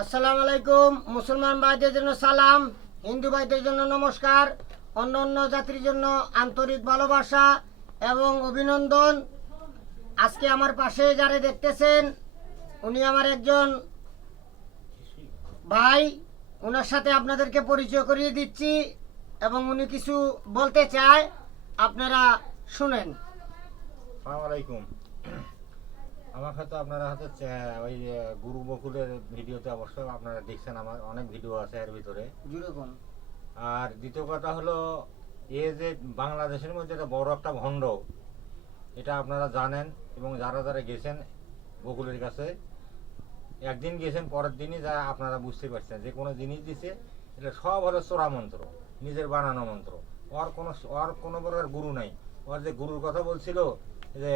আসসালামু আলাইকুম। মুসলমান ভাইদের জন্য সালাম, হিন্দু ভাইদের জন্য নমস্কার, অন্য অন্য জাতির জন্য আন্তরিক ভালোবাসা এবং অভিনন্দন। আজকে আমার পাশে যারা দেখতেছেন উনি আমার একজন ভাই। ওনার সাথে আপনাদেরকে পরিচয় করিয়ে দিচ্ছি এবং উনি কিছু বলতে চায়, আপনারা শুনেন। আসসালামু আলাইকুম। আমার হয়তো আপনারা হয়তো ওই গুরু বকুলের ভিডিওতে অবশ্যই আপনারা দেখছেন, আমার অনেক ভিডিও আছে এর ভিতরে। যেরকম আর দ্বিতীয় কথা হলো এ যে বাংলাদেশের মধ্যে একটা বড় একটা ভণ্ড, এটা আপনারা জানেন এবং যারা যারা গেছেন বকুলের কাছে, একদিন গেছেন পরের দিনই যা আপনারা বুঝতে পারছেন যে কোনো জিনিস দিছে এটা সব হলো চোরা মন্ত্র, নিজের বানানো মন্ত্র। ওর কোনো বড় গুরু নাই। ওর যে গুরুর কথা বলছিল যে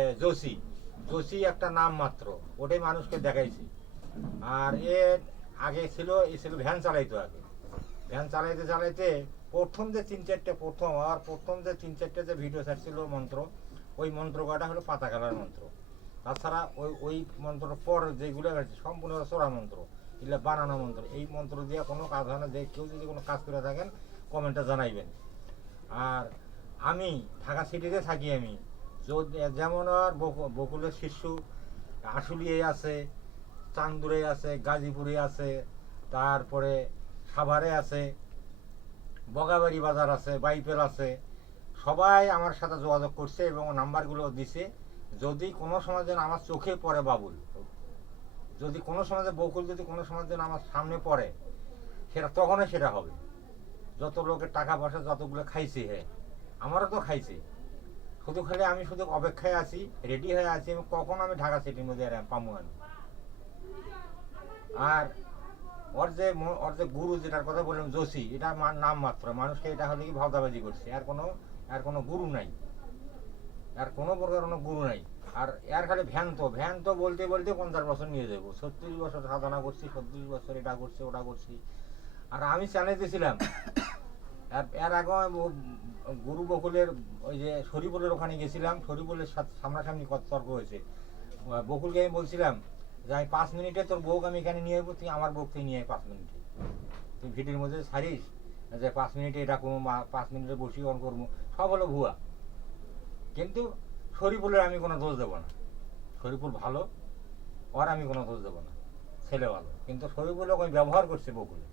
যোশী একটা নাম মাত্র, ওটাই মানুষকে দেখাইছে। আর আগে ছিল ভ্যান চালাইতো। আগে ভ্যান চালাইতে চালাইতে প্রথম যে তিন চারটে যে ভিডিও ছাড়ছিল মন্ত্র, ওই মন্ত্র কটা হলো পাতা খেলার মন্ত্র। তাছাড়া ওই মন্ত্র পর যেগুলো আছে সম্পূর্ণ চোরা মন্ত্র, এগুলো বানানো মন্ত্র। এই মন্ত্র দিয়ে কোনো কাজ হয় না। যে কেউ যদি কোনো কাজ করে থাকেন কমেন্টে জানাইবেন। আর আমি ঢাকা সিটিতে থাকি। আমি যেমন আর বকুলের শিষ্য আশুলিয়ে আছে, চান্দুরে আছে, গাজীপুরে আছে, তারপরে সাভারে আছে, বগাবাড়ি বাজার আছে, বাইপেল আছে। সবাই আমার সাথে যোগাযোগ করছে এবং নাম্বারগুলো দিছে। যদি কোনো সময় যেন আমার চোখে পড়ে বাবুল, যদি কোনো সময় বকুল যদি কোনো সময় যেন আমার সামনে পড়ে, সেটা তখনই সেটা হবে। যত লোকের টাকা পয়সা যতগুলো খাইছে, হ্যাঁ আমারও তো খাইছে। শুধু খালি আমি শুধু অপেক্ষায় আছি, রেডি হয়ে আছি এবং কখন আমি ঢাকা সিটির মধ্যে পাবো আমি। আর ওর যে গুরু যেটার কথা বললাম যোশী, এটা নাম মাত্র। মানুষকে এটা হলে কি ভাওতাবাজি করছে। আর কোনো গুরু নাই, আর কোনো প্রকার কোনো গুরু নাই। আর এর খালি ভ্যান তো বলতে বলতে 50 বছর নিয়ে যাবো। 36 বছর সাধনা করছি, 36 বছর এটা করছি ওটা করছি। আর আমি চ্যালেঞ্জেছিলাম এর আগে গুরু বকুলের ওই যে শরীফুলের ওখানে গেছিলাম। শরীফুলের সামনাসামনি তর্ক হয়েছে। বকুলকে আমি বলছিলাম যে আমি 5 মিনিটে তোর বউকে আমি এখানে নিয়ে যাবো, তুই আমার বউকে নিয়ে 5 মিনিটে তুই ভিডিওর মধ্যে ছাড়িস যে 5 মিনিটে এটা করবো, 5 মিনিটে বসি অন করবো। সব হলো ভুয়া। কিন্তু শরীফুলের আমি কোনো দোষ দেবো না। শরীফুল ভালো, ওর আমি কোনো দোষ দেবো না, ছেলে ভালো। কিন্তু শরীফুল ওই ব্যবহার করছে বকুলে।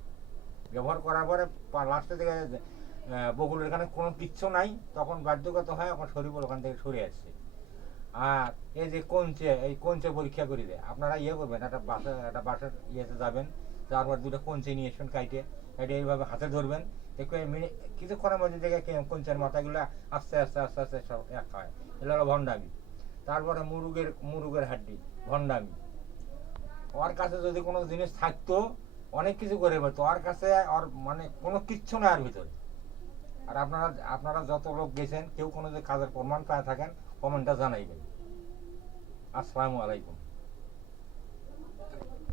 ব্যবহার করার পরে লাস্টে থেকে বকুলের এখানে কোনো কিচ্ছু নাই, তখন বাধ্যগত হয় এখন শরীফুল ওখান থেকে সরে আসছে। আর এই যে কোঞ্চে পরীক্ষা করে দেয়, আপনারা করবেন, একটা বাসার ইয়েতে যাবেন, যাওয়ার পর 2টা কোঞ্চে নিয়ে আসবেন, কাইটে এইভাবে হাতে ধরবেন। কিছুক্ষণের মধ্যে থেকে কোঞ্চের মাথাগুলো আস্তে আস্তে আস্তে আস্তে সব এক হয়। এগুলো হলো ভণ্ডামি। তারপরে মুরুগের হাড্ডি, ভণ্ডামি। ওর কাছে যদি কোনো জিনিস থাকতো অনেক কিছু করে পারতো। ওর কাছে ওর মানে কোনো কিচ্ছু না এর ভিতরে। আর আপনারা যত লোক গেছেন, কেউ কোনো যে কাজের প্রমাণ পায় থাকেন কমেন্টটা জানাইবেন। আসসালামু আলাইকুম।